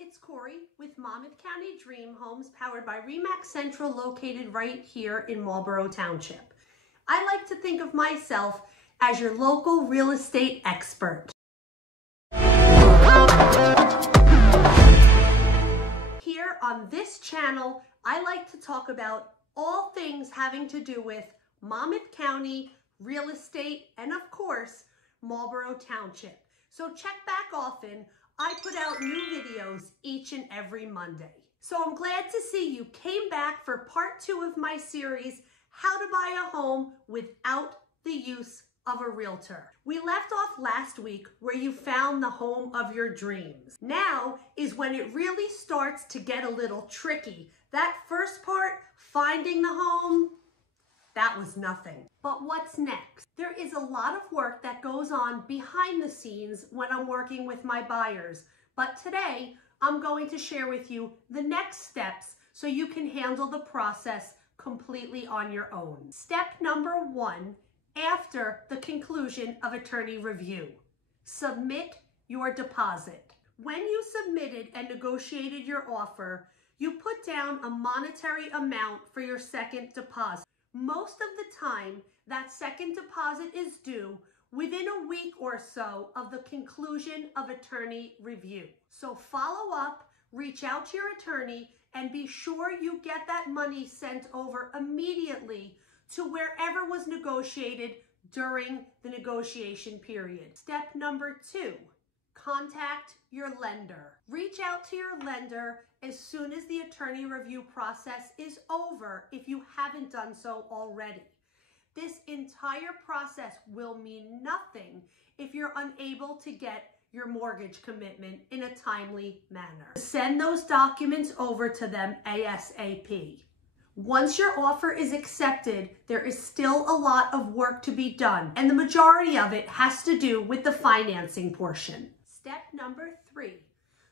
it's Corey with Monmouth County Dream Homes, powered by RE/MAX Central, located right here in Marlboro Township. I like to think of myself as your local real estate expert. Here on this channel, I like to talk about all things having to do with Monmouth County, real estate, and of course, Marlboro Township. So check back often. I put out new videos each and every Monday. So I'm glad to see you came back for part 2 of my series, How to Buy a Home Without the Use of a Realtor. We left off last week where you found the home of your dreams. Now is when it really starts to get a little tricky. That first part, finding the home, that was nothing. But what's next? There is a lot of work that goes on behind the scenes when I'm working with my buyers. But today, I'm going to share with you the next steps so you can handle the process completely on your own. Step number 1, after the conclusion of attorney review, submit your deposit. When you submitted and negotiated your offer, you put down a monetary amount for your second deposit. Most of the time, that second deposit is due within a week or so of the conclusion of attorney review. So follow up, reach out to your attorney, and be sure you get that money sent over immediately to wherever was negotiated during the negotiation period. Step number 2, contact your lender. Reach out to your lender as soon as the attorney review process is over if you haven't done so already. This entire process will mean nothing if you're unable to get your mortgage commitment in a timely manner. Send those documents over to them ASAP. Once your offer is accepted, there is still a lot of work to be done, and the majority of it has to do with the financing portion. Step number 3,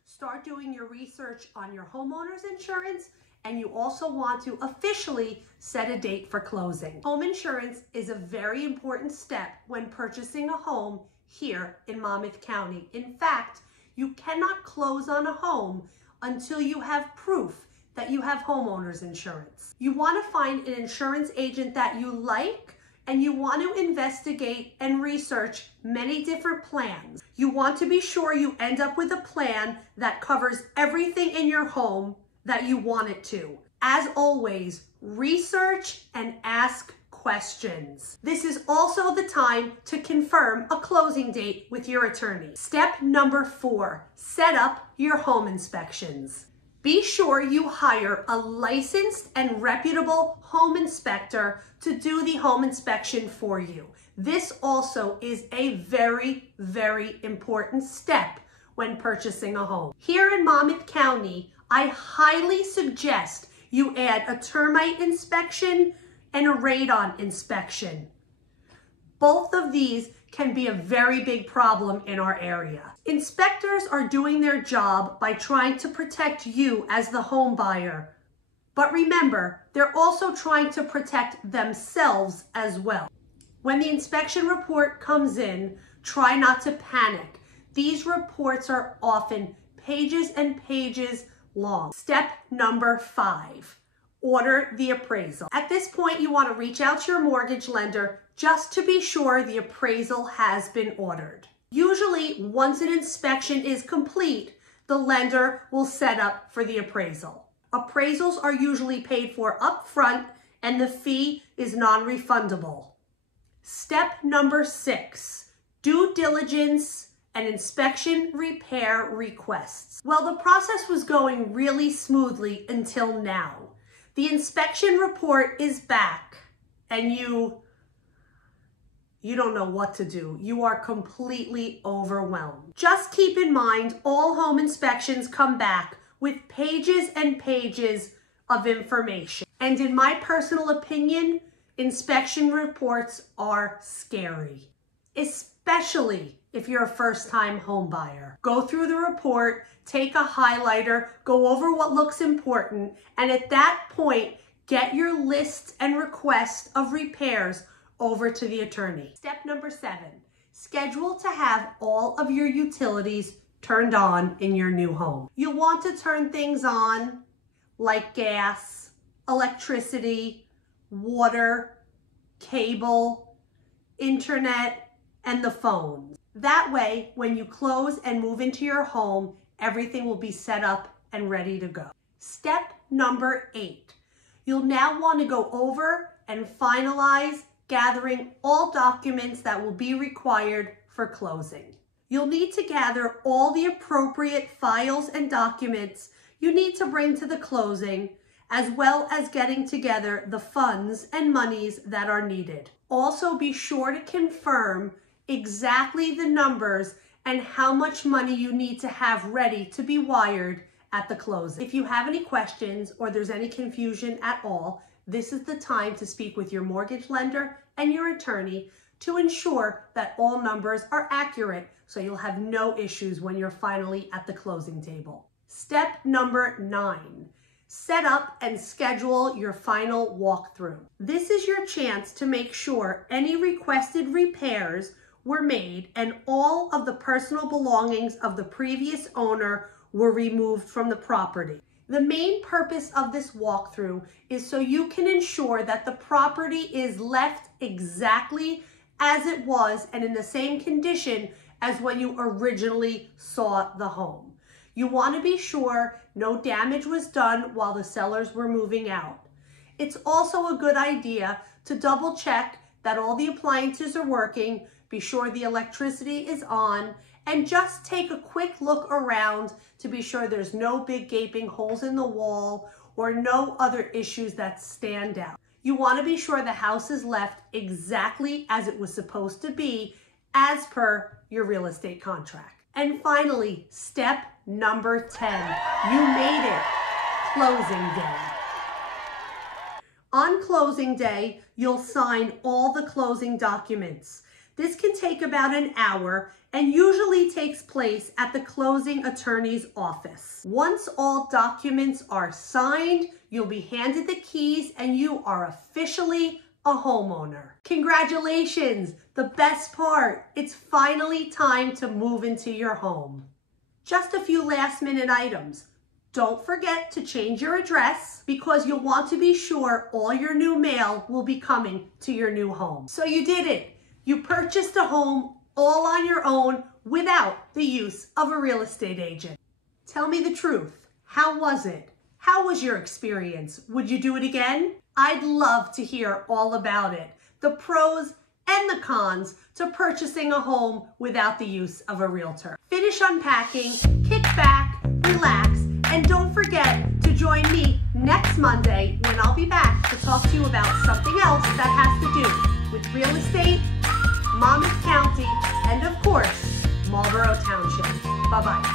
start doing your research on your homeowner's insurance, and you also want to officially set a date for closing. Home insurance is a very important step when purchasing a home here in Monmouth County. In fact, you cannot close on a home until you have proof that you have homeowner's insurance. You want to find an insurance agent that you like, and you want to investigate and research many different plans. You want to be sure you end up with a plan that covers everything in your home that you want it to. As always, research and ask questions. This is also the time to confirm a closing date with your attorney. Step number 4, set up your home inspections. Be sure you hire a licensed and reputable home inspector to do the home inspection for you. This also is a very, very important step when purchasing a home. Here in Monmouth County, I highly suggest you add a termite inspection and a radon inspection. Both of these can be a very big problem in our area. Inspectors are doing their job by trying to protect you as the home buyer. But remember, they're also trying to protect themselves as well. When the inspection report comes in, try not to panic. These reports are often pages and pages long. Step number 5, order the appraisal. At this point, you want to reach out to your mortgage lender just to be sure the appraisal has been ordered. Usually, once an inspection is complete, the lender will set up for the appraisal. Appraisals are usually paid for upfront, and the fee is non-refundable. Step number 6, due diligence and inspection repair requests. Well, the process was going really smoothly until now. The inspection report is back, and you don't know what to do. You are completely overwhelmed. Just keep in mind, all home inspections come back with pages and pages of information. And in my personal opinion, inspection reports are scary, especially if you're a first-time home buyer. Go through the report, take a highlighter, go over what looks important, and at that point, get your lists and requests of repairs over to the attorney. Step number 7, schedule to have all of your utilities turned on in your new home. You'll want to turn things on like gas, electricity, water, cable, internet, and the phones. That way, when you close and move into your home, everything will be set up and ready to go. Step number 8. You'll now want to go over and finalize gathering all documents that will be required for closing. You'll need to gather all the appropriate files and documents you need to bring to the closing, as well as getting together the funds and monies that are needed. Also, be sure to confirm exactly the numbers and how much money you need to have ready to be wired at the closing. If you have any questions or there's any confusion at all, this is the time to speak with your mortgage lender and your attorney to ensure that all numbers are accurate so you'll have no issues when you're finally at the closing table. Step number 9. Set up and schedule your final walkthrough. This is your chance to make sure any requested repairs were made and all of the personal belongings of the previous owner were removed from the property. The main purpose of this walkthrough is so you can ensure that the property is left exactly as it was and in the same condition as when you originally saw the home. You want to be sure no damage was done while the sellers were moving out. It's also a good idea to double check that all the appliances are working, be sure the electricity is on, and just take a quick look around to be sure there's no big gaping holes in the wall or no other issues that stand out. You want to be sure the house is left exactly as it was supposed to be as per your real estate contract. And finally, step number 10. You made it. Closing day. On closing day, you'll sign all the closing documents. This can take about an hour and usually takes place at the closing attorney's office. Once all documents are signed, you'll be handed the keys and you are officially a homeowner. Congratulations! The best part, it's finally time to move into your home. Just a few last-minute items. Don't forget to change your address because you'll want to be sure all your new mail will be coming to your new home. So you did it. You purchased a home all on your own without the use of a real estate agent. Tell me the truth. How was it? How was your experience? Would you do it again? I'd love to hear all about it. The pros and the cons to purchasing a home without the use of a realtor. Finish unpacking, kick back, relax, and don't forget to join me next Monday when I'll be back to talk to you about something else that has to do with real estate, Monmouth County, and of course, Marlboro Township. Bye-bye.